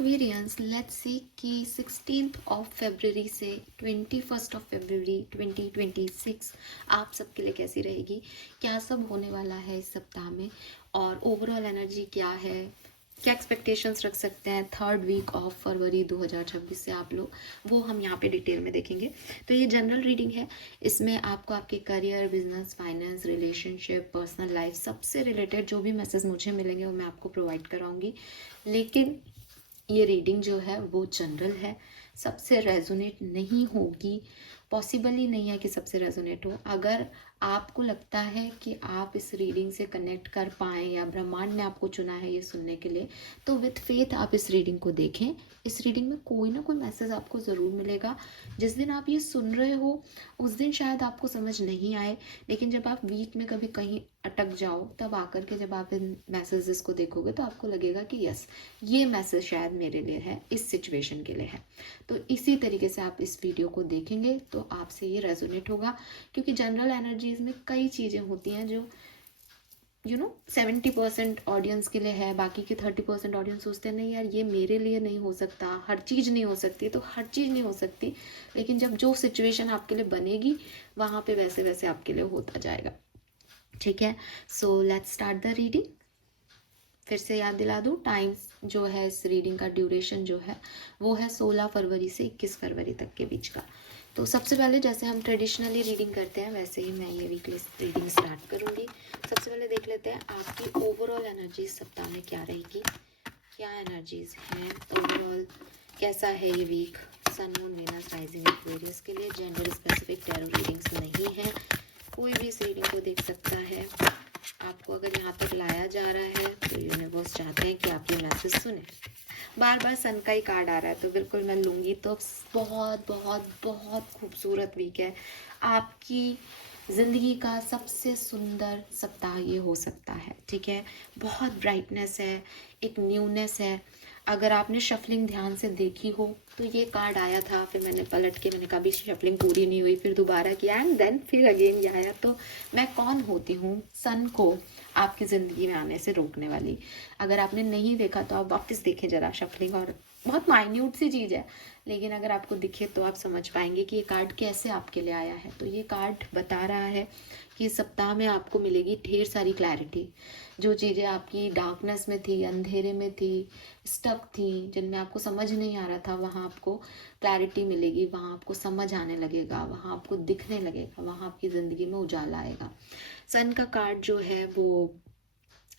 Aquarians let's see कि 16th of February से 21st of February 2026 आप सबके लिए कैसी रहेगी, क्या सब होने वाला है इस सप्ताह में और ओवरऑल एनर्जी क्या है, क्या एक्सपेक्टेशंस रख सकते हैं थर्ड वीक ऑफ फरवरी 2026 से आप लोग, वो हम यहाँ पे डिटेल में देखेंगे। तो ये जनरल रीडिंग है, इसमें आपको आपके career, business, finance, relationship, personal life सबसे रिलेटेड जो भी मैसेज मुझे मिलेंगे वो मैं आपको प्रोवाइड कराऊंगी। लेकिन ये रीडिंग जो है वो जनरल है, सबसे रेजोनेट नहीं होगी, पॉसिबल ही नहीं है कि सबसे रेजोनेट हो। अगर आपको लगता है कि आप इस रीडिंग से कनेक्ट कर पाएँ या ब्रह्मांड ने आपको चुना है ये सुनने के लिए, तो विथ फेथ आप इस रीडिंग को देखें। इस रीडिंग में कोई ना कोई मैसेज आपको ज़रूर मिलेगा। जिस दिन आप ये सुन रहे हो उस दिन शायद आपको समझ नहीं आए, लेकिन जब आप वीक में कभी कहीं अटक जाओ तब आकर के जब आप इन मैसेजेस को देखोगे तो आपको लगेगा कि यस, ये मैसेज शायद मेरे लिए है, इस सिचुएशन के लिए है। तो इसी तरीके से आप इस वीडियो को देखेंगे तो आपसे ये रेजोनेट होगा, क्योंकि जनरल एनर्जीज में कई चीज़ें होती हैं जो 70% ऑडियंस के लिए है, बाकी के 30% ऑडियंस सोचते हैं नहीं यार ये मेरे लिए नहीं हो सकता, हर चीज़ नहीं हो सकती, तो हर चीज़ नहीं हो सकती, लेकिन जब जो सिचुएशन आपके लिए बनेगी वहाँ पे वैसे वैसे आपके लिए होता जाएगा। ठीक है, so let's start the reading. फिर से याद दिला दूँ, टाइम जो है इस रीडिंग का ड्यूरेशन जो है वो है 16 फरवरी से 21 फरवरी तक के बीच का। तो सबसे पहले जैसे हम ट्रेडिशनली रीडिंग करते हैं वैसे ही मैं ये वीकली रीडिंग स्टार्ट करूँगी। सबसे पहले देख लेते हैं आपकी ओवरऑल एनर्जी सप्ताह में क्या रहेगी, क्या एनर्जीज हैं ओवरऑल, कैसा है ये वीक। सन, मून, वीनस, राइजिंग, एक्वेरियस के लिए जेंडर स्पेसिफिक टैरो रीडिंग्स नहीं है, कोई भी इस रीडिंग को देख सकता है। आपको अगर यहाँ तक लाया जा रहा है तो यूनिवर्स चाहते हैं कि आप ये मैसेज सुने। बार बार सन का ही कार्ड आ रहा है तो बिल्कुल मैं लूँगी। तो बहुत बहुत बहुत खूबसूरत वीक है, आपकी ज़िंदगी का सबसे सुंदर सप्ताह ये हो सकता है। ठीक है, बहुत ब्राइटनेस है, एक न्यूनेस है। अगर आपने शफलिंग ध्यान से देखी हो तो ये कार्ड आया था, फिर मैंने पलट के मैंने कभी शफलिंग पूरी नहीं हुई, फिर दोबारा किया एंड देन फिर अगेन ये आया। तो मैं कौन होती हूँ सन को आपकी ज़िंदगी में आने से रोकने वाली। अगर आपने नहीं देखा तो आप वापस देखें ज़रा शफलिंग, और बहुत माइन्यूट सी चीज़ है, लेकिन अगर आपको दिखे तो आप समझ पाएंगे कि ये कार्ड कैसे आपके लिए आया है। तो ये कार्ड बता रहा है कि इस सप्ताह में आपको मिलेगी ढेर सारी क्लैरिटी। जो चीज़ें आपकी डार्कनेस में थी, अंधेरे में थी, स्टक थी, जिनमें आपको समझ नहीं आ रहा था, वहाँ आपको क्लैरिटी मिलेगी, वहाँ आपको समझ आने लगेगा, वहाँ आपको दिखने लगेगा, वहाँ आपकी ज़िंदगी में उजाला आएगा। सन का कार्ड जो है वो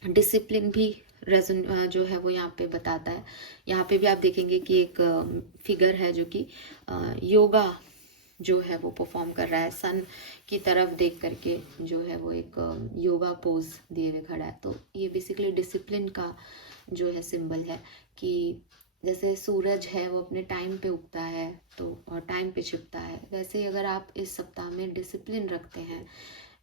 डिसिप्लिन भी जो है वो यहाँ पे बताता है। यहाँ पे भी आप देखेंगे कि एक फिगर है जो कि योगा जो है वो परफॉर्म कर रहा है, सन की तरफ देख करके जो है वो एक योगा पोज दिए हुए खड़ा है। तो ये बेसिकली डिसिप्लिन का जो है सिंबल है कि जैसे सूरज है वो अपने टाइम पे उगता है तो और टाइम पे छिपता है, वैसे ही अगर आप इस सप्ताह में डिसिप्लिन रखते हैं,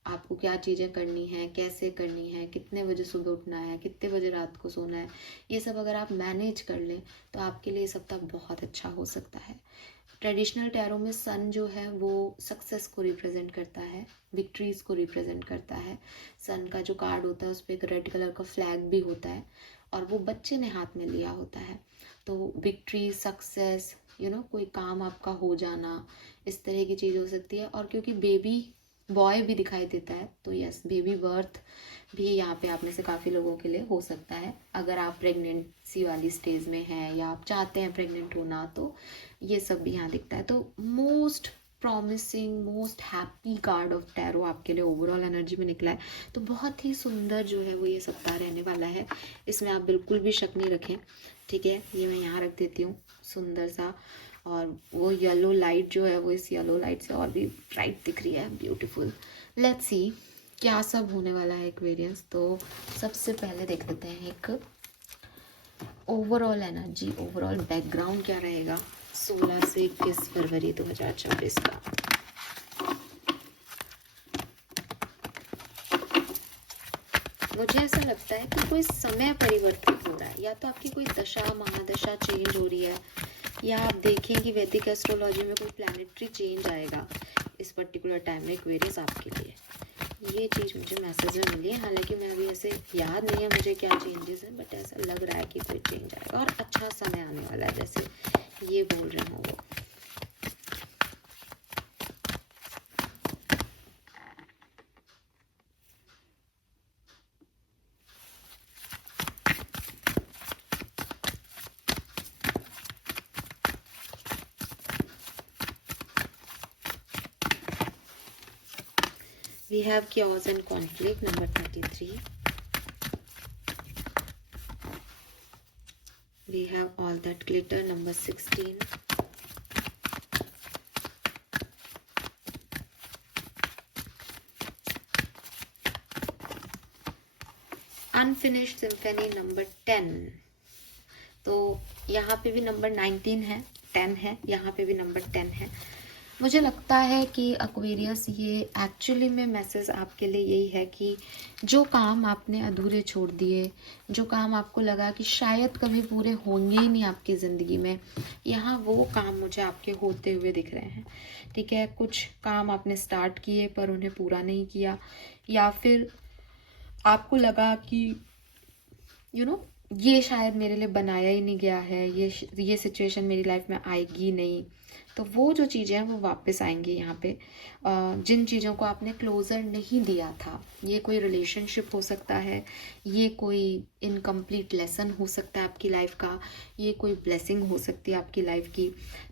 आपको क्या चीज़ें करनी है, कैसे करनी है, कितने बजे सुबह उठना है, कितने बजे रात को सोना है, ये सब अगर आप मैनेज कर लें तो आपके लिए ये सप्ताह बहुत अच्छा हो सकता है। ट्रेडिशनल टैरो में सन जो है वो सक्सेस को रिप्रेजेंट करता है, विक्ट्रीज को रिप्रेजेंट करता है। सन का जो कार्ड होता है उस पर एक रेड कलर का फ्लैग भी होता है और वो बच्चे ने हाथ में लिया होता है। तो विक्ट्री, सक्सेस, कोई काम आपका हो जाना, इस तरह की चीज़ हो सकती है। और क्योंकि बेबी बॉय भी दिखाई देता है तो यस, बेबी बर्थ भी यहाँ पे आप में से काफ़ी लोगों के लिए हो सकता है। अगर आप प्रेगनेंसी वाली स्टेज में हैं या आप चाहते हैं प्रेग्नेंट होना, तो ये सब भी यहाँ दिखता है। तो most promising, most happy card of tarot आपके लिए ओवरऑल एनर्जी में निकला है। तो बहुत ही सुंदर जो है वो ये सप्ताह रहने वाला है, इसमें आप बिल्कुल भी शक नहीं रखें। ठीक है, ये मैं यहाँ रख देती हूँ सुंदर सा, और वो येलो लाइट जो है वो इस येलो लाइट से और भी ब्राइट दिख रही है, ब्यूटीफुल। लेट्स सी क्या सब होने वाला है एक्वेरियंस। तो सबसे पहले देख लेते हैं एक ओवरऑल एनर्जी, ओवरऑल बैकग्राउंड क्या रहेगा 16 से 21 फरवरी 2026 का। मुझे ऐसा लगता है कि कोई समय परिवर्तित हो रहा है, या तो आपकी कोई दशा महादशा चेंज हो रही है, या आप देखें कि वैदिक एस्ट्रोलॉजी में कोई प्लैनेटरी चेंज आएगा इस पर्टिकुलर टाइम में एक्वेरियस आपके लिए। ये चीज़ मुझे मैसेज में मिली है, हालांकि मैं अभी ऐसे याद नहीं है मुझे क्या चेंजेस हैं, बट ऐसा लग रहा है कि कोई चेंज आएगा और अच्छा समय आने वाला वाला है, जैसे ये बोल रहे हो वो। We have chaos and conflict, number 33. We have all that glitter, number 16. Unfinished symphony, number 10. तो यहाँ पे भी नंबर 19 है, 10 है, यहाँ पे भी नंबर 10 है। मुझे लगता है कि एक्वेरियस ये एक्चुअली में मैसेज आपके लिए यही है कि जो काम आपने अधूरे छोड़ दिए, जो काम आपको लगा कि शायद कभी पूरे होंगे ही नहीं आपकी ज़िंदगी में, यहाँ वो काम मुझे आपके होते हुए दिख रहे हैं। ठीक है, कुछ काम आपने स्टार्ट किए पर उन्हें पूरा नहीं किया, या फिर आपको लगा कि ये शायद मेरे लिए बनाया ही नहीं गया है, ये सिचुएशन मेरी लाइफ में आएगी नहीं। तो वो जो चीज़ें हैं वो वापस आएंगी यहाँ पे। जिन चीज़ों को आपने क्लोज़र नहीं दिया था, ये कोई रिलेशनशिप हो सकता है, ये कोई इनकम्प्लीट लेसन हो सकता है आपकी लाइफ का, ये कोई ब्लेसिंग हो सकती है आपकी लाइफ की।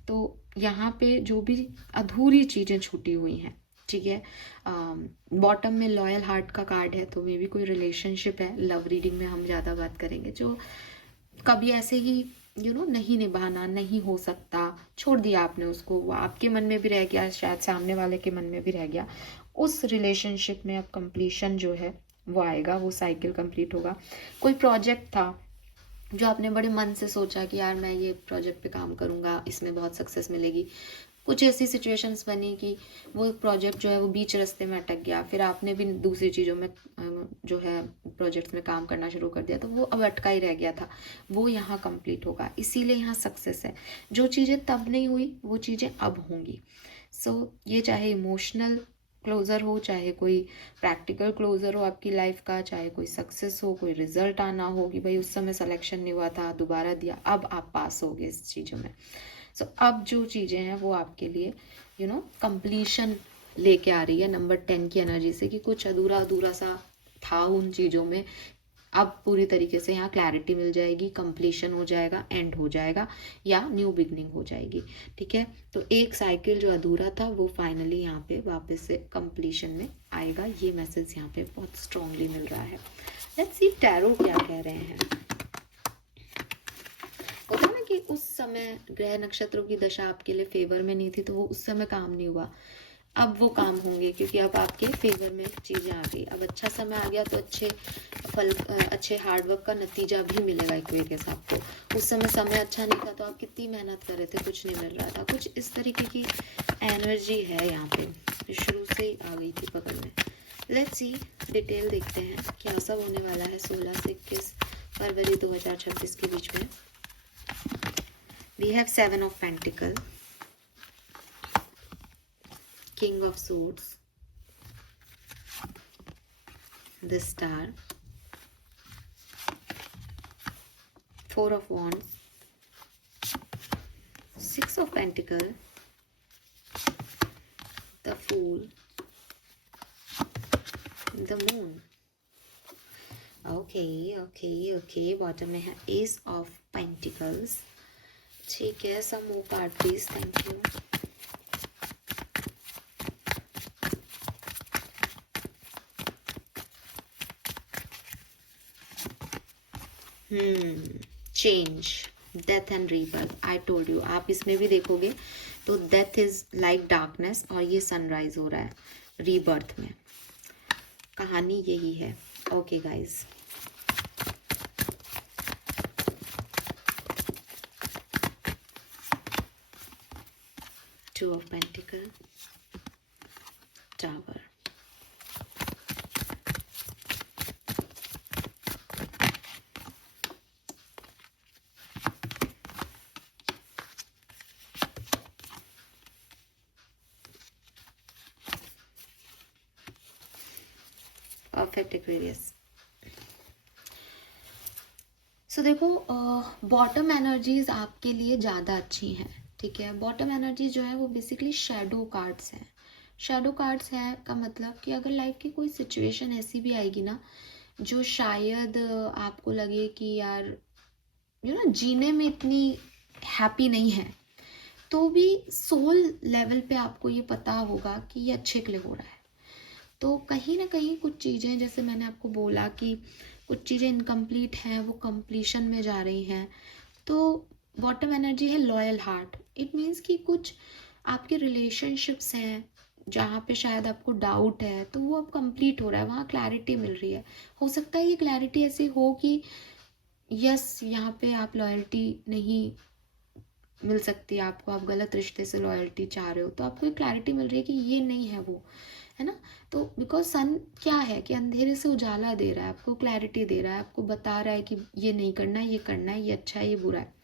तो यहाँ पे जो भी अधूरी चीज़ें छूटी हुई हैं, ठीक है, बॉटम में लॉयल हार्ट का कार्ड है, तो मे भी कोई रिलेशनशिप है, लव रीडिंग में हम ज़्यादा बात करेंगे, जो कभी ऐसे ही नहीं निभाना, नहीं हो सकता, छोड़ दिया आपने उसको, वो आपके मन में भी रह गया, शायद सामने वाले के मन में भी रह गया। उस रिलेशनशिप में अब कंप्लीशन जो है वो आएगा, वो साइकिल कंप्लीट होगा। कोई प्रोजेक्ट था जो आपने बड़े मन से सोचा कि यार मैं ये प्रोजेक्ट पे काम करूँगा, इसमें बहुत सक्सेस मिलेगी, कुछ ऐसी सिचुएशंस बनी कि वो प्रोजेक्ट जो है वो बीच रास्ते में अटक गया, फिर आपने भी दूसरी चीज़ों में जो है प्रोजेक्ट्स में काम करना शुरू कर दिया, तो वो अब अटका ही रह गया था, वो यहाँ कंप्लीट होगा। इसीलिए यहाँ सक्सेस है। जो चीज़ें तब नहीं हुई वो चीज़ें अब होंगी। सो ये चाहे इमोशनल क्लोज़र हो, चाहे कोई प्रैक्टिकल क्लोज़र हो आपकी लाइफ का, चाहे कोई सक्सेस हो, कोई रिजल्ट आना हो कि भाई उस समय सिलेक्शन नहीं हुआ था, दोबारा दिया, अब आप पास हो गए इस चीज़ों में। सो अब जो चीज़ें हैं वो आपके लिए कंप्लीशन लेके आ रही है नंबर 10 की एनर्जी से, कि कुछ अधूरा अधूरा सा था उन चीज़ों में, अब पूरी तरीके से यहाँ क्लैरिटी मिल जाएगी, कंप्लीशन हो जाएगा, एंड हो जाएगा, या न्यू बिगनिंग हो जाएगी। ठीक है, तो एक साइकिल जो अधूरा था वो फाइनली यहाँ पे वापस से कंप्लीशन में आएगा। ये मैसेज यहाँ पे बहुत स्ट्रांगली मिल रहा है। लेट्स सी टैरो क्या कह रहे हैं। होता ना कि उस समय ग्रह नक्षत्रों की दशा आपके लिए फेवर में नहीं थी, तो वो उस समय काम नहीं हुआ, अब वो काम होंगे, क्योंकि अब आपके फेवर में चीज़ें आ गई, अब अच्छा समय आ गया, तो अच्छे फल, अच्छे हार्डवर्क का नतीजा भी मिलेगा एक्वेरियस आपको। उस समय अच्छा नहीं था तो आप कितनी मेहनत कर रहे थे, कुछ नहीं मिल रहा था, कुछ इस तरीके की एनर्जी है यहाँ पे, शुरू से ही आ गई थी पकड़ में। लेट्स सी डिटेल देखते हैं क्या सब होने वाला है 16 से 21 फरवरी 2026 के बीच में। We have 7 of Pentacles, King of Swords, the Star, 4 of Wands, 6 of Pentacles, the Fool, the Moon. Okay, bottom में है Ace of Pentacles. ठीक है, some more card please, thank you. Change, death and rebirth. I told you, आप इसमें भी देखोगे तो death is like darkness और ये सनराइज हो रहा है रीबर्थ में। कहानी यही है। Okay guys, Two of Pentacles, Tower, Perfect Aquarius. सो देखो, बॉटम एनर्जीज आपके लिए ज़्यादा अच्छी हैं, ठीक है। बॉटम एनर्जी जो है वो बेसिकली शेडो कार्ड्स हैं। शेडो कार्ड्स है का मतलब कि अगर लाइफ की कोई सिचुएशन ऐसी भी आएगी ना जो शायद आपको लगे कि यार जीने में इतनी हैप्पी नहीं है, तो भी सोल लेवल पे आपको ये पता होगा कि ये अच्छे के लिए हो रहा है। तो कहीं ना कहीं कुछ चीज़ें, जैसे मैंने आपको बोला कि कुछ चीज़ें इनकम्प्लीट हैं, वो कंप्लीशन में जा रही हैं। तो बॉटम एनर्जी है लॉयल हार्ट। इट मीन्स कि कुछ आपके रिलेशनशिप्स हैं जहाँ पे शायद आपको डाउट है, तो वो अब कंप्लीट हो रहा है, वहाँ क्लैरिटी मिल रही है। हो सकता है ये क्लैरिटी ऐसी हो कि यस, यहाँ पे आप लॉयल्टी नहीं मिल सकती है आपको, आप गलत रिश्ते से लॉयल्टी चाह रहे हो, तो आपको एक क्लैरिटी मिल रही है कि ये नहीं है वो, है ना। तो बिकॉज सन क्या है कि अंधेरे से उजाला दे रहा है, आपको क्लैरिटी दे रहा है, आपको बता रहा है कि ये नहीं करना है, ये करना है, ये अच्छा है, ये बुरा है।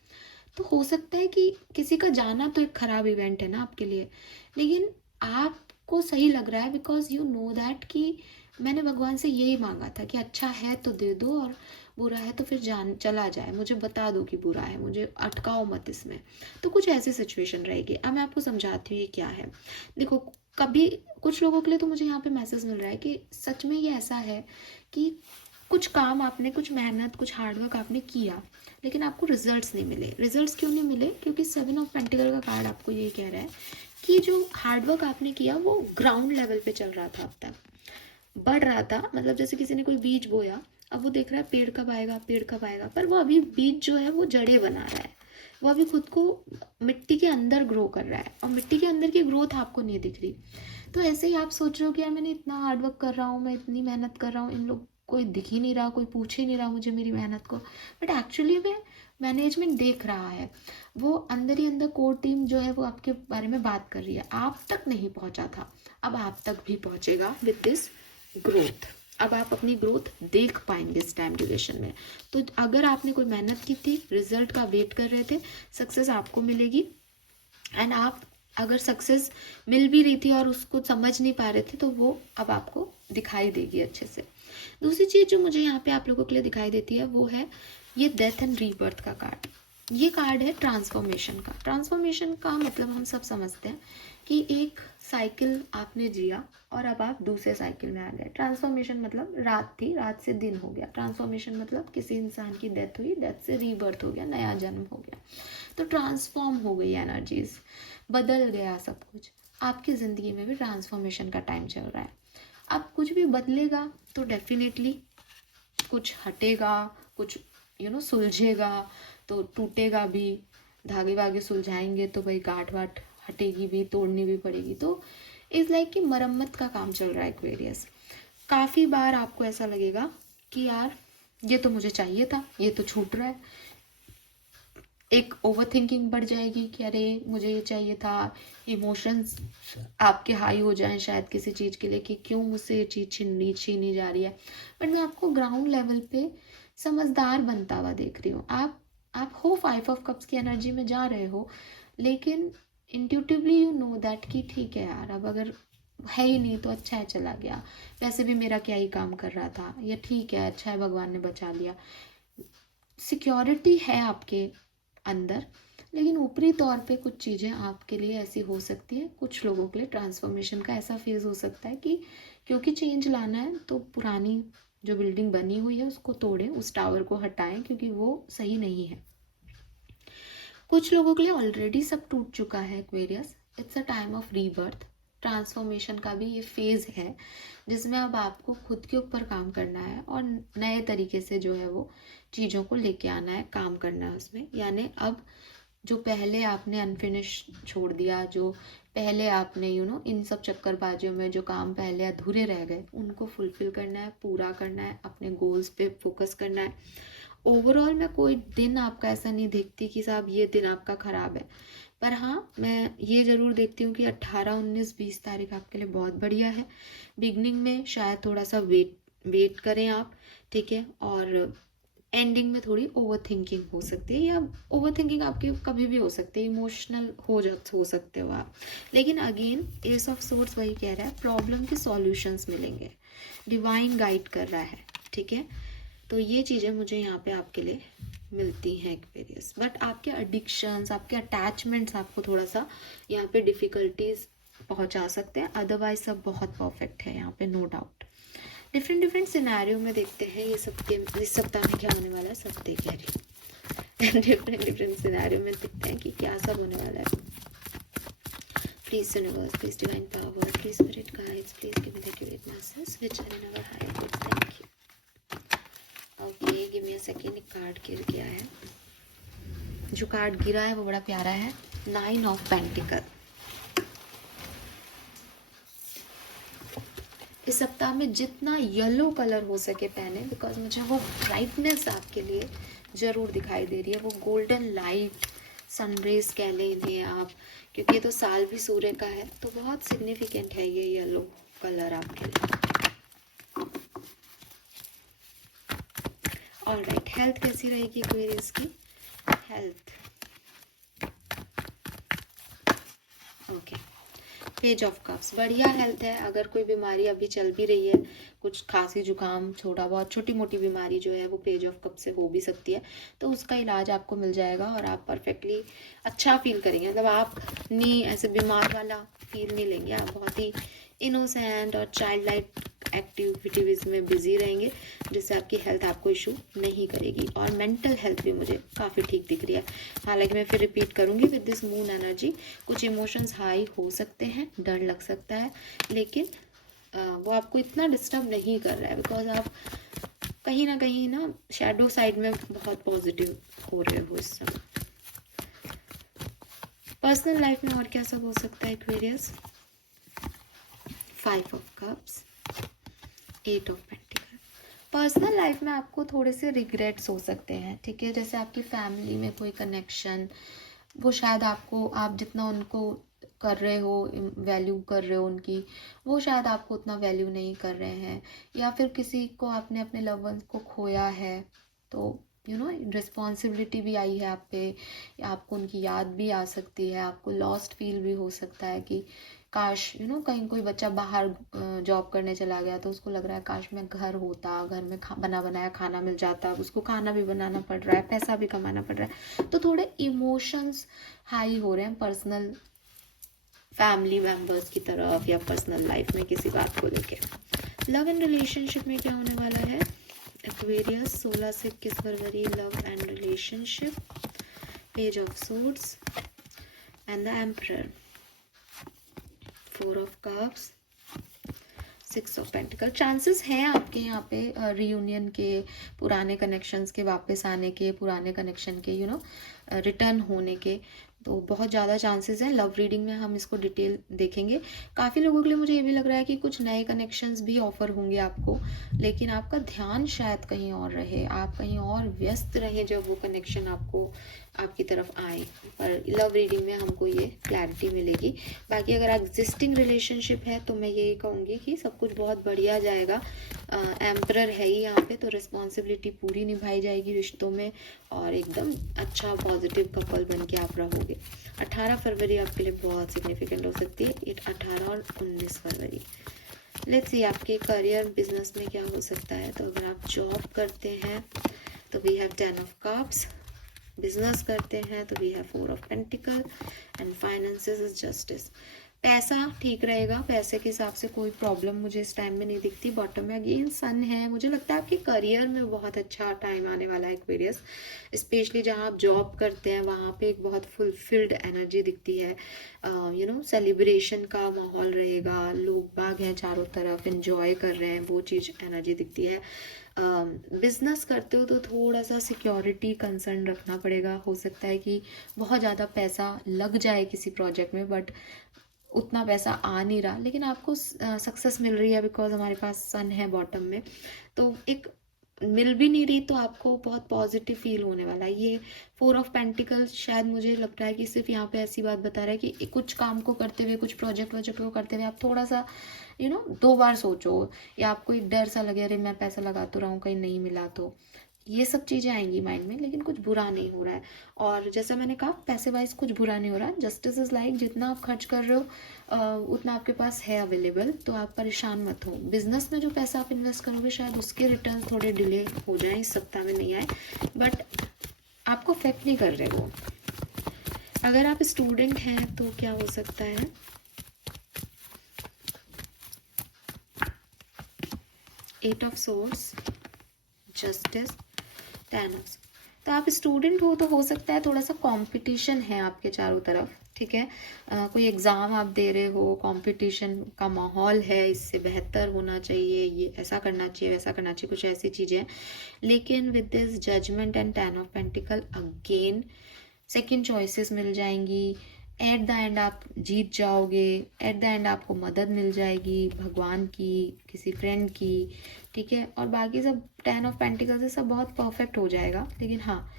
तो हो सकता है कि किसी का जाना तो एक खराब इवेंट है ना आपके लिए, लेकिन आपको सही लग रहा है बिकॉज यू नो दैट कि मैंने भगवान से यही मांगा था कि अच्छा है तो दे दो, और बुरा है तो फिर जान चला जाए, मुझे बता दो कि बुरा है, मुझे अटकाओ मत इसमें। तो कुछ ऐसी सिचुएशन रहेगी। अब मैं आपको समझाती हूँ ये क्या है। देखो, कभी कुछ लोगों के लिए तो मुझे यहाँ पे मैसेज मिल रहा है कि सच में ये ऐसा है कि कुछ काम आपने, कुछ मेहनत, कुछ हार्डवर्क आपने किया, लेकिन आपको रिजल्ट्स नहीं मिले। रिजल्ट्स क्यों नहीं मिले? क्योंकि 7 ऑफ पेंटिकल का कार्ड आपको ये कह रहा है कि जो हार्डवर्क आपने किया वो ग्राउंड लेवल पे चल रहा था, अब तक बढ़ रहा था। मतलब जैसे किसी ने कोई बीज बोया, अब वो देख रहा है पेड़ कब आएगा, पेड़ कब आएगा, पर वो अभी बीज जो है वो जड़ें बना रहा है, वो अभी खुद को मिट्टी के अंदर ग्रो कर रहा है, और मिट्टी के अंदर की ग्रोथ आपको नहीं दिख रही। तो ऐसे ही आप सोच रहे हो कि यार मैंने इतना हार्डवर्क कर रहा हूँ, मैं इतनी मेहनत कर रहा हूँ, इन लोग कोई दिख ही नहीं रहा, कोई पूछ ही नहीं रहा मुझे मेरी मेहनत को। बट एक्चुअली में मैनेजमेंट देख रहा है, वो अंदर ही अंदर कोर टीम जो है वो आपके बारे में बात कर रही है। आप तक नहीं पहुंचा था, अब आप तक भी पहुंचेगा विद दिस ग्रोथ। अब आप अपनी ग्रोथ देख पाएंगे इस टाइम ड्यूरेशन में। तो अगर आपने कोई मेहनत की थी, रिजल्ट का वेट कर रहे थे, सक्सेस आपको मिलेगी। एंड आप अगर सक्सेस मिल भी रही थी और उसको समझ नहीं पा रहे थे, तो वो अब आपको दिखाई देगी अच्छे से। दूसरी चीज़ जो मुझे यहाँ पे आप लोगों के लिए दिखाई देती है वो है ये डेथ एंड रीबर्थ का कार्ड। ये कार्ड है ट्रांसफॉर्मेशन का। ट्रांसफॉर्मेशन का मतलब हम सब समझते हैं कि एक साइकिल आपने जिया और अब आप दूसरे साइकिल में आ गए। ट्रांसफॉर्मेशन मतलब रात थी, रात से दिन हो गया। ट्रांसफॉर्मेशन मतलब किसी इंसान की डेथ हुई, डेथ से रीबर्थ हो गया, नया जन्म हो गया। तो ट्रांसफॉर्म हो गई एनर्जीज, बदल गया सब कुछ। आपकी ज़िंदगी में भी ट्रांसफॉर्मेशन का टाइम चल रहा है। अब कुछ भी बदलेगा तो डेफिनेटली कुछ हटेगा, कुछ सुलझेगा तो टूटेगा भी। धागे वागे सुलझाएंगे तो भाई गांठ वाट हटेगी भी, तोड़नी भी पड़ेगी। तो इज लाइक कि मरम्मत का काम चल रहा है एक्वेरियस। काफ़ी बार आपको ऐसा लगेगा कि यार ये तो मुझे चाहिए था, ये तो छूट रहा है। एक ओवर थिंकिंग बढ़ जाएगी कि अरे मुझे ये चाहिए था। इमोशंस आपके हाई हो जाएं शायद किसी चीज़ के लिए कि क्यों मुझसे ये चीज़ छीनी जा रही है। बट मैं आपको ग्राउंड लेवल पे समझदार बनता हुआ देख रही हूँ। आप हो 5 ऑफ कप्स की एनर्जी में जा रहे हो, लेकिन इंट्यूटिवली यू नो दैट कि ठीक है यार, अब अगर है ही नहीं तो अच्छा है, चला गया, वैसे भी मेरा क्या ही काम कर रहा था, ये ठीक है, अच्छा है, भगवान ने बचा लिया। सिक्योरिटी है आपके अंदर, लेकिन ऊपरी तौर पे कुछ चीज़ें आपके लिए ऐसी हो सकती है। कुछ लोगों के लिए ट्रांसफॉर्मेशन का ऐसा फेज़ हो सकता है कि क्योंकि चेंज लाना है तो पुरानी जो बिल्डिंग बनी हुई है उसको तोड़ें, उस टावर को हटाएं, क्योंकि वो सही नहीं है। कुछ लोगों के लिए ऑलरेडी सब टूट चुका है Aquarius. It's a time of rebirth. Transformation का भी ये फेज़ है जिसमें अब आपको खुद के ऊपर काम करना है और नए तरीके से जो है वो चीज़ों को लेके आना है, काम करना है उसमें। यानी अब जो पहले आपने अनफिनिश छोड़ दिया, जो पहले आपने इन सब चक्करबाजियों में जो काम पहले अधूरे रह गए, उनको फुलफिल करना है, पूरा करना है, अपने गोल्स पे फोकस करना है। ओवरऑल मैं कोई दिन आपका ऐसा नहीं देखती कि साहब ये दिन आपका ख़राब है, पर हाँ मैं ये ज़रूर देखती हूँ कि 18, 19, 20 तारीख आपके लिए बहुत बढ़िया है। बिगनिंग में शायद थोड़ा सा वेट करें आप, ठीक है, और एंडिंग में थोड़ी ओवर थिंकिंग हो सकती है, या ओवर थिंकिंग आपकी कभी भी हो सकती है, इमोशनल हो सकते हो आप। लेकिन अगेन एस ऑफ सोर्स वही कह रहा है, प्रॉब्लम के सॉल्यूशंस मिलेंगे, डिवाइन गाइड कर रहा है, ठीक है। तो ये चीज़ें मुझे यहाँ पे आपके लिए मिलती हैं एक्वेरियस। बट आपके एडिक्शंस, आपके अटैचमेंट्स आपको थोड़ा सा यहाँ पे डिफ़िकल्टीज पहुँचा सकते हैं, अदरवाइज सब बहुत परफेक्ट है यहाँ पे, no doubt. Different different scenario में देखते हैं ये सबके इस सप्ताह में क्या होने वाला है, सब देख रही डिफरेंट डिफरेंट सिनेरियो में देखते हैं कि क्या सब होने वाला है। Please universe, please divine power, please spirit guides, please give me the accurate message which are in our higher goods. Thank you. Okay, give me a second. एक कार्ड गिर गया है, जो कार्ड गिरा है वो बड़ा प्यारा है, 9 ऑफ पेंटिकल। इस सप्ताह में जितना येलो कलर हो सके पहने, बिकॉज मुझे वो ब्राइटनेस आपके लिए ज़रूर दिखाई दे रही है, वो गोल्डन लाइट, सनरेज कह लें इन्हें आप, क्योंकि ये तो साल भी सूर्य का है, तो बहुत सिग्निफिकेंट है ये येलो कलर आपके लिए। ऑलराइट, हेल्थ कैसी रहेगी एक्वेरियस की? Health okay, page of cups, बढ़िया हेल्थ है। अगर कोई बीमारी अभी चल भी रही है, कुछ खांसी जुकाम, छोटा बहुत छोटी मोटी बीमारी जो है वो पेज ऑफ कप से हो भी सकती है, तो उसका इलाज आपको मिल जाएगा और आप परफेक्टली अच्छा फील करेंगे। मतलब आप नहीं ऐसे बीमार वाला फील नहीं लेंगे, आप बहुत ही इनोसेंट और चाइल्ड लाइक एक्टिविटीज़ में बिजी रहेंगे, जिससे आपकी हेल्थ आपको इशू नहीं करेगी। और मेंटल हेल्थ भी मुझे काफ़ी ठीक दिख रही है। हालांकि मैं फिर रिपीट करूँगी, विद दिस मून एनर्जी कुछ इमोशंस हाई हो सकते हैं, डर लग सकता है, लेकिन वो आपको इतना डिस्टर्ब नहीं कर रहा है, बिकॉज आप कहीं ना शैडो साइड में बहुत पॉजिटिव हो रहे हो इस समय। पर्सनल लाइफ में और क्या सब हो सकता है Aquarius? 5 of cups, 8 of pentacle. Personal life में आपको थोड़े से रिग्रेट्स हो सकते हैं, ठीक है? जैसे आपकी फैमिली में कोई कनेक्शन, वो शायद आपको, आप जितना उनको कर रहे हो, वैल्यू कर रहे हो उनकी, वो शायद आपको उतना वैल्यू नहीं कर रहे हैं, या फिर किसी को आपने अपने लव वंस को खोया है, तो रिस्पॉन्सिबिलिटी भी आई है आप पे, या आपको उनकी याद भी आ सकती है, आपको लॉस्ट फील भी हो सकता है कि काश कहीं कोई बच्चा बाहर जॉब करने चला गया, तो उसको लग रहा है काश मैं घर होता, घर में बना बनाया खाना मिल जाता, उसको खाना भी बनाना पड़ रहा है, पैसा भी कमाना पड़ रहा है, तो थोड़े इमोशंस हाई हो रहे हैं पर्सनल फैमिली मेम्बर्स की तरफ, या पर्सनल लाइफ में किसी बात को लेके। लव एंड रिलेशनशिप में क्या होने वाला है एक्वेरियस? 16 से 21 फरवरी, love and relationship, page of swords and the emperor, 4 of cups, 6 of pentacle. Chances हैं आपके यहाँ पे रियूनियन के, पुराने कनेक्शंस के वापस आने के, पुराने कनेक्शन के रिटर्न होने के, तो बहुत ज़्यादा चांसेस हैं। लव रीडिंग में हम इसको डिटेल देखेंगे। काफ़ी लोगों के लिए मुझे ये भी लग रहा है कि कुछ नए कनेक्शंस भी ऑफर होंगे आपको, लेकिन आपका ध्यान शायद कहीं और रहे, आप कहीं और व्यस्त रहे जब वो कनेक्शन आपकी तरफ आए। पर लव रीडिंग में हमको ये क्लैरिटी मिलेगी। बाकी अगर एग्जिस्टिंग रिलेशनशिप है तो मैं यही कहूँगी कि सब कुछ बहुत बढ़िया जाएगा। एम्परर है ही यहाँ पे, तो रिस्पॉन्सिबिलिटी पूरी निभाई जाएगी रिश्तों में, और एकदम अच्छा पॉजिटिव कपल बन के आप रहोगे। 18 फरवरी आपके लिए बहुत सिग्निफिकेंट हो सकती है, 18 और 19 फरवरी। लेट्स सी आपके करियर बिजनेस में क्या हो सकता है। तो अगर आप जॉब करते हैं तो we have 10 of cups, business करते हैं तो we have 4 of pentacle, and finances is justice. पैसा ठीक रहेगा, पैसे के हिसाब से कोई प्रॉब्लम मुझे इस टाइम में नहीं दिखती। बॉटम में अगेन सन है, मुझे लगता है आपके करियर में बहुत अच्छा टाइम आने वाला है एक्वेरियस। स्पेशली जहाँ आप जॉब करते हैं वहाँ पे एक बहुत फुलफिल्ड एनर्जी दिखती है। सेलिब्रेशन का माहौल रहेगा, लोग बाग हैं चारों तरफ, इंजॉय कर रहे हैं, वो चीज़ एनर्जी दिखती है। बिजनेस करते हो तो थोड़ा सा सिक्योरिटी कंसर्न रखना पड़ेगा। हो सकता है कि बहुत ज़्यादा पैसा लग जाए किसी प्रोजेक्ट में, बट उतना पैसा आ नहीं रहा, लेकिन आपको सक्सेस मिल रही है, बिकॉज हमारे पास सन है बॉटम में, तो एक मिल भी नहीं रही तो आपको बहुत पॉजिटिव फील होने वाला है। ये 4 ऑफ पेंटिकल्स शायद मुझे लगता है कि सिर्फ यहाँ पे ऐसी बात बता रहा है कि कुछ काम को करते हुए, कुछ प्रोजेक्ट को करते हुए आप थोड़ा सा 2 बार सोचो, या आपको एक डर सा लगे, अरे मैं पैसा लगा तो रहा हूँ कहीं नहीं मिला, तो ये सब चीज़ें आएंगी माइंड में, लेकिन कुछ बुरा नहीं हो रहा है। और जैसा मैंने कहा, पैसे वाइज कुछ बुरा नहीं हो रहा है। जस्टिस इज लाइक, जितना आप खर्च कर रहे हो उतना आपके पास है अवेलेबल, तो आप परेशान मत हो। बिजनेस में जो पैसा आप इन्वेस्ट करोगे शायद उसके रिटर्न थोड़े डिले हो जाएं, इस सप्ताह में नहीं आए, बट आपको अफेक्ट नहीं कर रहे वो। अगर आप स्टूडेंट हैं तो क्या हो सकता है, eight of swords, justice, ten of. तो आप स्टूडेंट हो तो हो सकता है थोड़ा सा कंपटीशन है आपके चारों तरफ, ठीक है। कोई एग्ज़ाम आप दे रहे हो, कंपटीशन का माहौल है, इससे बेहतर होना चाहिए, ये ऐसा करना चाहिए, वैसा करना चाहिए, कुछ ऐसी चीज़ें। लेकिन with this judgement and ten of pentacle again second choices मिल जाएंगी। एट द एंड आप जीत जाओगे, एट द एंड आपको मदद मिल जाएगी भगवान की, किसी फ्रेंड की, ठीक है। और बाकी सब टेन ऑफ पेंटिकल से सब बहुत परफेक्ट हो जाएगा। लेकिन हाँ,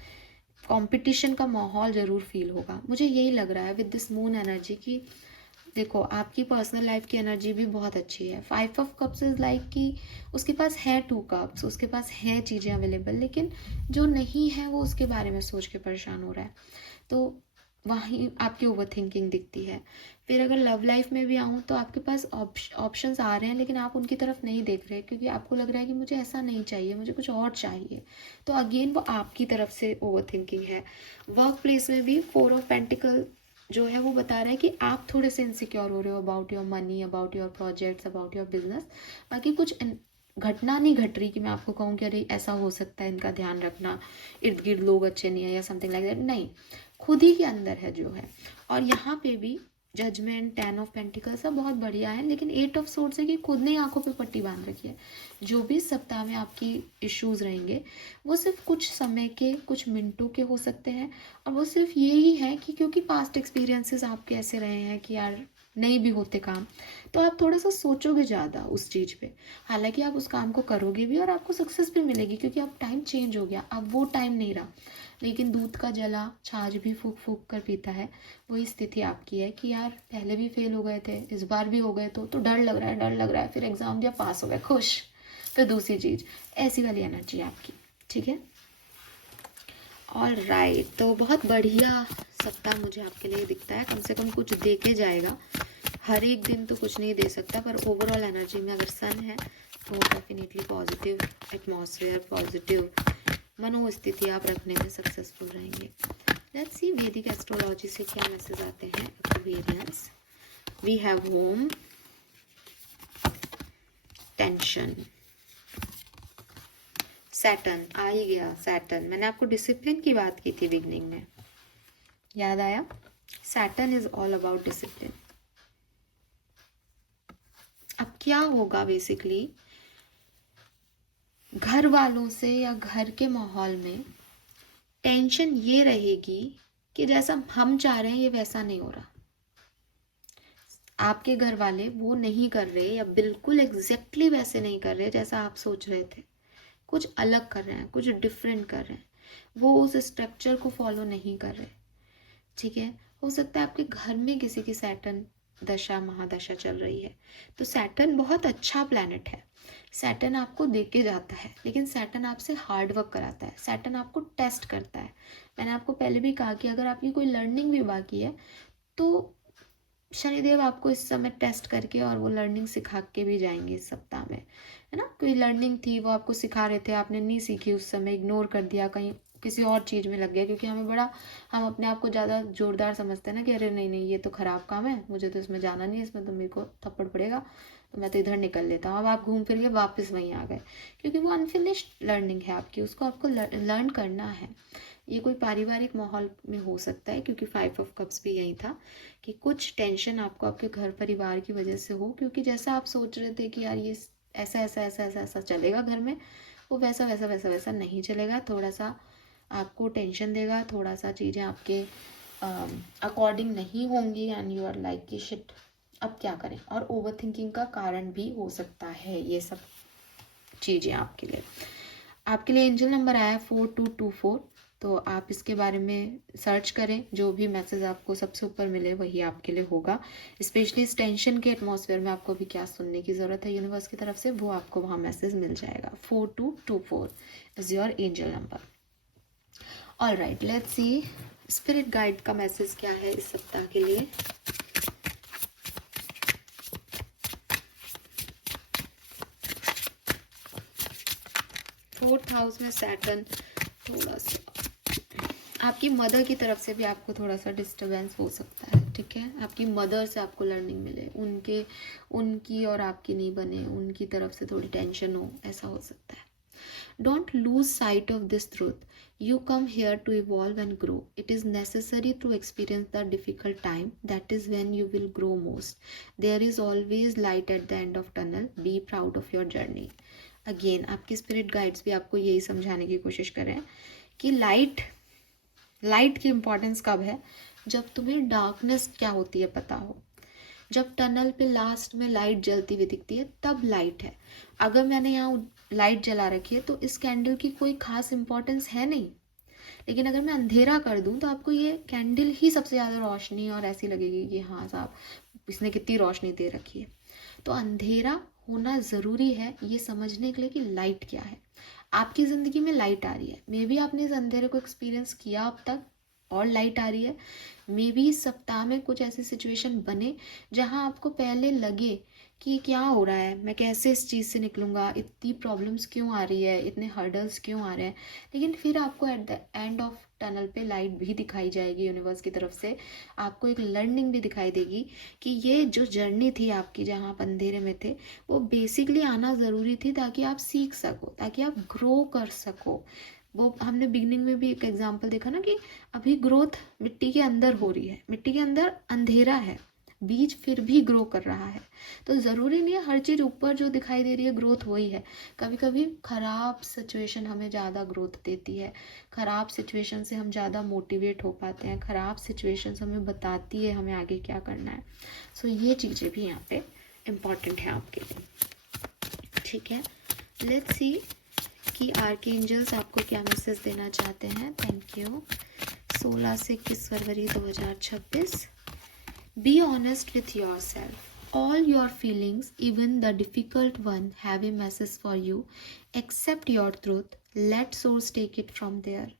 कंपटीशन का माहौल ज़रूर फील होगा। मुझे यही लग रहा है विद दिस मून एनर्जी की देखो आपकी पर्सनल लाइफ की एनर्जी भी बहुत अच्छी है। Five of cups is like कि उसके पास है टू कप्स, उसके पास है चीज़ें अवेलेबल, लेकिन जो नहीं है वो उसके बारे में सोच के परेशान हो रहा है। तो वहीं आपकी ओवर थिंकिंग दिखती है। फिर अगर लव लाइफ में भी आऊँ तो आपके पास ऑप्शंस आ रहे हैं, लेकिन आप उनकी तरफ नहीं देख रहे क्योंकि आपको लग रहा है कि मुझे ऐसा नहीं चाहिए, मुझे कुछ और चाहिए। तो अगेन वो आपकी तरफ से ओवर थिंकिंग है। वर्क प्लेस में भी फोर ऑफ पेंटिकल जो है वो बता रहा है कि आप थोड़े से इनसिक्योर हो रहे हो about your money, about your projects, about your business. बाकी कुछ घटना नहीं घट रही कि मैं आपको कहूँ कि अरे ऐसा हो सकता है, इनका ध्यान रखना, इर्द गिर्द लोग अच्छे नहीं है या समथिंग लाइक दैट, नहीं, खुद ही के अंदर है जो है। और यहाँ पे भी जजमेंट, टेन ऑफ पेंटिकल सब बहुत बढ़िया है, लेकिन एट ऑफ सोर्ड्स है कि खुद ने आंखों पे पट्टी बांध रखी है। जो भी सप्ताह में आपकी इश्यूज रहेंगे वो सिर्फ कुछ समय के, कुछ मिनटों के हो सकते हैं। और वो सिर्फ यही है कि क्योंकि पास्ट एक्सपीरियंसेस आपके ऐसे रहे हैं कि यार नहीं भी होते काम, तो आप थोड़ा सा सोचोगे ज़्यादा उस चीज़ पे। हालांकि आप उस काम को करोगे भी और आपको सक्सेस भी मिलेगी क्योंकि अब टाइम चेंज हो गया, अब वो टाइम नहीं रहा। लेकिन दूध का जला छाछ भी फूक फूक कर पीता है, वही स्थिति आपकी है कि यार पहले भी फेल हो गए थे, इस बार भी हो गए तो डर लग रहा है, डर लग रहा है। फिर एग्ज़ाम दिया, पास हो गए, खुश, फिर दूसरी चीज़, ऐसी वाली एनर्जी है आपकी, ठीक है। ऑल राइट, तो बहुत बढ़िया सप्ताह मुझे आपके लिए दिखता है। कम से कम कुछ दे के जाएगा। हर एक दिन तो कुछ नहीं दे सकता, पर ओवरऑल एनर्जी में अगर सन है तो डेफिनेटली पॉजिटिव एटमॉस्फेयर, पॉजिटिव मनोस्थिति आप रखने में सक्सेसफुल रहेंगे। लेट्स सी वैदिक एस्ट्रोलॉजी से क्या मैसेज आते हैं Aquarians. We have home, tension, Saturn आ ही गया। सैटर्न, मैंने आपको डिसिप्लिन की बात की थी बिगनिंग में, याद आया? Saturn is all about discipline. अब क्या होगा बेसिकली, घर वालों से या घर के माहौल में टेंशन ये रहेगी कि जैसा हम चाह रहे हैं ये वैसा नहीं हो रहा। आपके घर वाले वो नहीं कर रहे या बिल्कुल एग्जैक्टली वैसे नहीं कर रहे जैसा आप सोच रहे थे। कुछ अलग कर रहे हैं, कुछ डिफरेंट कर रहे हैं, वो उस स्ट्रक्चर को फॉलो नहीं कर रहे, ठीक है। हो सकता है आपके घर में किसी की सैटर्न दशा महादशा चल रही है। तो सैटर्न बहुत अच्छा प्लैनेट है। सैटर्न आपको दे के जाता है, लेकिन सैटर्न आपसे हार्ड वर्क कराता है, सैटर्न आपको टेस्ट करता है। मैंने आपको पहले भी कहा कि अगर आपकी कोई लर्निंग भी बाकी है तो शनिदेव आपको इस समय टेस्ट करके और वो लर्निंग सिखा के भी जाएंगे इस सप्ताह में, है ना। कोई लर्निंग थी वो आपको सिखा रहे थे, आपने नहीं सीखी, उस समय इग्नोर कर दिया, कहीं किसी और चीज़ में लग गया, क्योंकि हम अपने आप को ज़्यादा जोरदार समझते हैं ना कि अरे नहीं नहीं ये तो ख़राब काम है, मुझे तो इसमें जाना नहीं है, इसमें तो मेरे को थप्पड़ पड़ेगा, तो मैं तो इधर निकल लेता हूँ। अब आप घूम फिर के वापस वहीं आ गए, क्योंकि वो अनफिनिश्ड लर्निंग है आपकी, उसको आपको लर्न करना है। ये कोई पारिवारिक माहौल में हो सकता है, क्योंकि फाइव ऑफ कप्स भी यही था कि कुछ टेंशन आपको आपके घर परिवार की वजह से हो, क्योंकि जैसा आप सोच रहे थे कि यार ये ऐसा ऐसा ऐसा ऐसा ऐसा चलेगा घर में, वो वैसा वैसा वैसा वैसा नहीं चलेगा। थोड़ा सा आपको टेंशन देगा, थोड़ा सा चीज़ें आपके अकॉर्डिंग नहीं होंगी एंड यू आर लाइक कि शिट अब क्या करें। और ओवर थिंकिंग का कारण भी हो सकता है ये सब चीज़ें आपके लिए एंजल नंबर आया 4224, तो आप इसके बारे में सर्च करें। जो भी मैसेज आपको सबसे ऊपर मिले वही आपके लिए होगा। स्पेशली इस टेंशन के एटमॉस्फेयर में आपको भी क्या सुनने की ज़रूरत है यूनिवर्स की तरफ से, वो आपको वहाँ मैसेज मिल जाएगा। 4224 is your angel number. All right, let's see spirit guide का मैसेज क्या है इस सप्ताह के लिए। फोर्थ हाउस में सैटर्न, थोड़ा सा आपकी मदर की तरफ से भी आपको थोड़ा सा डिस्टरबेंस हो सकता है, ठीक है। आपकी मदर से आपको लर्निंग मिले, उनकी और आपकी नहीं बने, उनकी तरफ से थोड़ी टेंशन हो, ऐसा हो सकता है। Don't lose sight of this truth. You come here to evolve and grow. It is necessary to experience the difficult time. That is when you will grow most. There is always light at the end of tunnel. Be proud of your journey. Again, आपके spirit guides भी आपको यही समझाने की कोशिश कर रहे हैं कि लाइट की इम्पोर्टेंस कब है, जब तुम्हें डार्कनेस क्या होती है पता हो। जब टनल पे लास्ट में लाइट जलती हुई दिखती है तब लाइट है। अगर मैंने यहाँ लाइट जला रखी है तो इस कैंडल की कोई खास इम्पोर्टेंस है नहीं, लेकिन अगर मैं अंधेरा कर दूँ तो आपको ये कैंडल ही सबसे ज़्यादा रोशनी और ऐसी लगेगी कि हाँ साहब इसने कितनी रोशनी दे रखी है। तो अंधेरा होना ज़रूरी है ये समझने के लिए कि लाइट क्या है। आपकी ज़िंदगी में लाइट आ रही है, मे बी आपने इस अंधेरे को एक्सपीरियंस किया अब तक और लाइट आ रही है। मे बी इस सप्ताह में कुछ ऐसी सिचुएशन बने जहां आपको पहले लगे कि क्या हो रहा है, मैं कैसे इस चीज़ से निकलूंगा, इतनी प्रॉब्लम्स क्यों आ रही है, इतने हर्डल्स क्यों आ रहे हैं, लेकिन फिर आपको at the end of tunnel पे लाइट भी दिखाई जाएगी यूनिवर्स की तरफ से। आपको एक लर्निंग भी दिखाई देगी कि ये जो जर्नी थी आपकी जहाँ आप अंधेरे में थे वो बेसिकली आना ज़रूरी थी ताकि आप सीख सको, ताकि आप ग्रो कर सको। वो हमने बिगनिंग में भी एक एग्जांपल देखा ना कि अभी ग्रोथ मिट्टी के अंदर हो रही है, मिट्टी के अंदर अंधेरा है, बीज फिर भी ग्रो कर रहा है। तो ज़रूरी नहीं है हर चीज़ ऊपर जो दिखाई दे रही है ग्रोथ वही है। कभी कभी ख़राब सिचुएशन हमें ज़्यादा ग्रोथ देती है, ख़राब सिचुएशन से हम ज़्यादा मोटिवेट हो पाते हैं, ख़राब सिचुएशन हमें बताती है हमें आगे क्या करना है। सो ये चीज़ें भी यहाँ पे इम्पॉर्टेंट है आपके लिए, ठीक है। लेट्स सी कि आर्कएंजल्स आपको क्या मैसेज देना चाहते हैं। Thank you. 16 से 21 फरवरी 2026। Be honest with yourself. All your feelings, even the difficult one, have a message for you. Accept your truth, let source take it from there.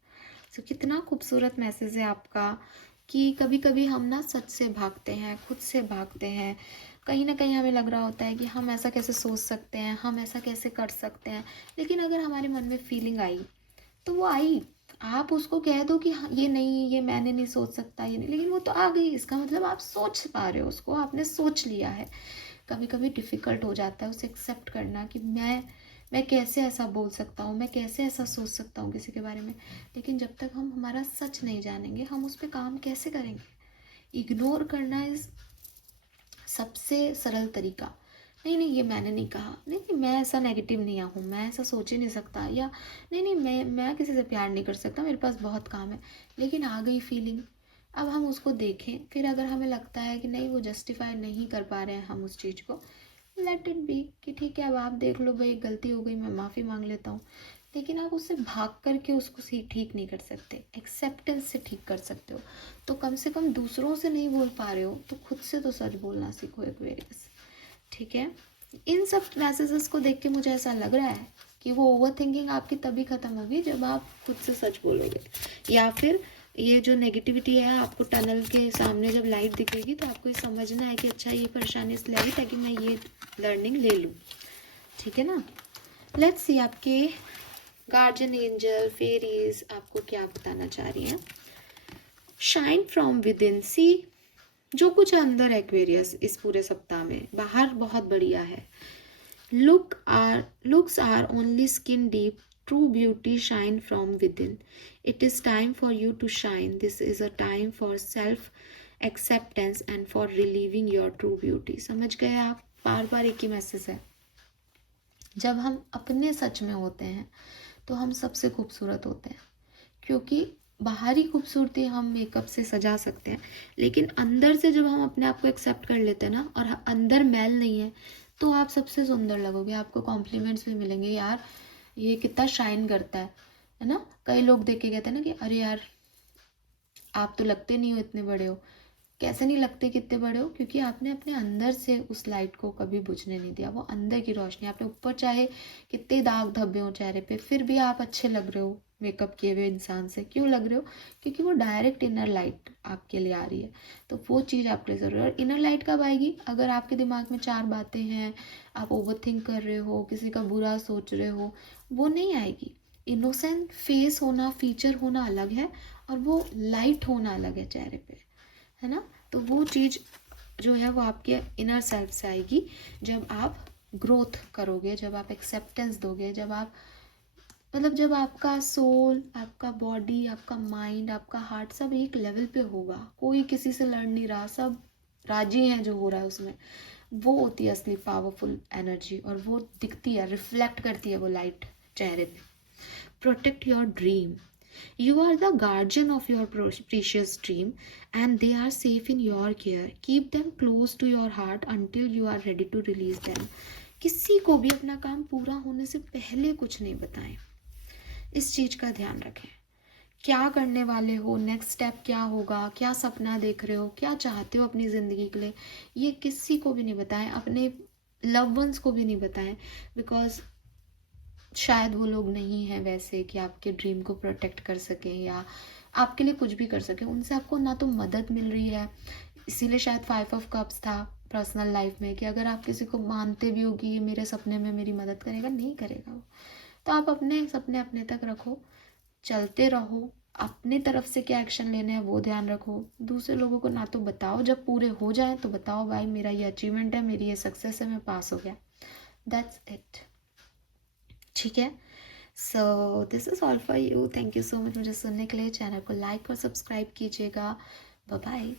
So कितना खूबसूरत message है आपका कि कभी कभी हम ना सच से भागते हैं, खुद से भागते हैं। कहीं ना कहीं हमें लग रहा होता है कि हम ऐसा कैसे सोच सकते हैं, हम ऐसा कैसे कर सकते हैं, लेकिन अगर हमारे मन में फीलिंग आई तो वो आई। आप उसको कह दो कि हाँ ये नहीं, ये मैंने नहीं सोच सकता, ये नहीं, लेकिन वो तो आ गई। इसका मतलब आप सोच पा रहे हो, उसको आपने सोच लिया है। कभी कभी डिफ़िकल्ट हो जाता है उसे एक्सेप्ट करना कि मैं कैसे ऐसा बोल सकता हूँ, मैं कैसे ऐसा सोच सकता हूँ किसी के बारे में। लेकिन जब तक हम हमारा सच नहीं जानेंगे हम उस पर काम कैसे करेंगे। इग्नोर करना इज़ सबसे सरल तरीका। नहीं नहीं ये मैंने नहीं कहा, नहीं नहीं मैं ऐसा नेगेटिव नहीं हूँ, मैं ऐसा सोच ही नहीं सकता, या नहीं नहीं मैं किसी से प्यार नहीं कर सकता, मेरे पास बहुत काम है। लेकिन आ गई फीलिंग, अब हम उसको देखें। फिर अगर हमें लगता है कि नहीं वो जस्टिफाई नहीं कर पा रहे हैं हम उस चीज़ को, लेट इट बी कि ठीक है अब आप देख लो भाई गलती हो गई, मैं माफ़ी मांग लेता हूँ। लेकिन आप उससे भाग करके उसको ठीक नहीं कर सकते, एक्सेप्टेंस से ठीक कर सकते हो। तो कम से कम दूसरों से नहीं बोल पा रहे हो तो खुद से तो सच बोलना सीखो एक्वेरियस, ठीक है। इन सब मैसेजेस को देख के मुझे ऐसा लग रहा है कि वो ओवर थिंकिंग आपकी तभी ख़त्म होगी जब आप खुद से सच बोलोगे, या फिर ये जो नेगेटिविटी है आपको टनल के सामने जब लाइट दिखेगी तो आपको ये समझना है कि अच्छा ये परेशानी इसलिए आई ताकि मैं ये लर्निंग ले लूँ, ठीक है ना। लेट्स सी आपके गार्जियन एंजल फेरीज आपको क्या बताना चाह रही हैं। Shine from within. See जो कुछ अंदर है एक्वेरियस इस पूरे सप्ताह में, बाहर बहुत बढ़िया है। Looks are only skin deep, true beauty shine from within. It is time for you to shine. This is a time for self acceptance and for relieving your true beauty. समझ गए आप, बार बार एक ही मैसेज है। जब हम अपने सच में होते हैं तो हम सबसे खूबसूरत होते हैं, क्योंकि बाहरी खूबसूरती हम मेकअप से सजा सकते हैं, लेकिन अंदर से जब हम अपने आप को एक्सेप्ट कर लेते हैं ना और अंदर मैल नहीं है तो आप सबसे सुंदर लगोगे। आपको कॉम्प्लीमेंट्स भी मिलेंगे, यार ये कितना शाइन करता है ना। कई लोग देख के कहते हैं ना कि अरे यार आप तो लगते नहीं हो इतने बड़े हो। कैसे नहीं लगते कितने बड़े हो, क्योंकि आपने अपने अंदर से उस लाइट को कभी बुझने नहीं दिया। वो अंदर की रोशनी, आपने ऊपर चाहे कितने दाग धब्बे हो चेहरे पे फिर भी आप अच्छे लग रहे हो मेकअप किए हुए इंसान से। क्यों लग रहे हो, क्योंकि वो डायरेक्ट इनर लाइट आपके लिए आ रही है। तो वो चीज़ आपके लिए ज़रूरी है। और इनर लाइट कब आएगी, अगर आपके दिमाग में 4 बातें हैं, आप ओवर थिंक कर रहे हो, किसी का बुरा सोच रहे हो, वो नहीं आएगी। इनोसेंट फेस होना, फीचर होना अलग है, और वो लाइट होना अलग है चेहरे पे, है ना। तो वो चीज़ जो है वो आपके इनर सेल्फ से आएगी जब आप ग्रोथ करोगे, जब आप एक्सेप्टेंस दोगे, जब आप मतलब जब आपका सोल, आपका बॉडी, आपका माइंड, आपका हार्ट सब एक लेवल पे होगा, कोई किसी से लड़ नहीं रहा, सब राजी हैं जो हो रहा है उसमें, वो होती है असली पावरफुल एनर्जी। और वो दिखती है, रिफ्लेक्ट करती है वो लाइट चेहरे पे। Protect your dream. You are the guardian of your precious dream and they are safe in your care. Keep them close to your heart until you are ready to release them. किसी को भी अपना काम पूरा होने से पहले कुछ नहीं बताएं। इस चीज़ का ध्यान रखें। क्या करने वाले हो, नेक्स्ट स्टेप क्या होगा, क्या सपना देख रहे हो, क्या चाहते हो अपनी ज़िंदगी के लिए, ये किसी को भी नहीं बताएं, अपने लव वंस को भी नहीं बताएं। बिकॉज शायद वो लोग नहीं हैं वैसे कि आपके ड्रीम को प्रोटेक्ट कर सकें या आपके लिए कुछ भी कर सकें। उनसे आपको ना तो मदद मिल रही है, इसीलिए शायद 5 of Cups था पर्सनल लाइफ में कि अगर आप किसी को मानते भी हो कि ये मेरे सपने में मेरी मदद करेगा, नहीं करेगा वो। तो आप अपने सपने अपने तक रखो, चलते रहो, अपनी तरफ से क्या एक्शन लेने हैं वो ध्यान रखो। दूसरे लोगों को ना तो बताओ, जब पूरे हो जाए तो बताओ भाई मेरा ये अचीवमेंट है, मेरी ये सक्सेस है, मैं पास हो गया, दैट्स इट। ठीक है। So this is all for you. Thank you so much मुझे सुनने के लिए। चैनल को लाइक और सब्सक्राइब कीजिएगा। Bye bye.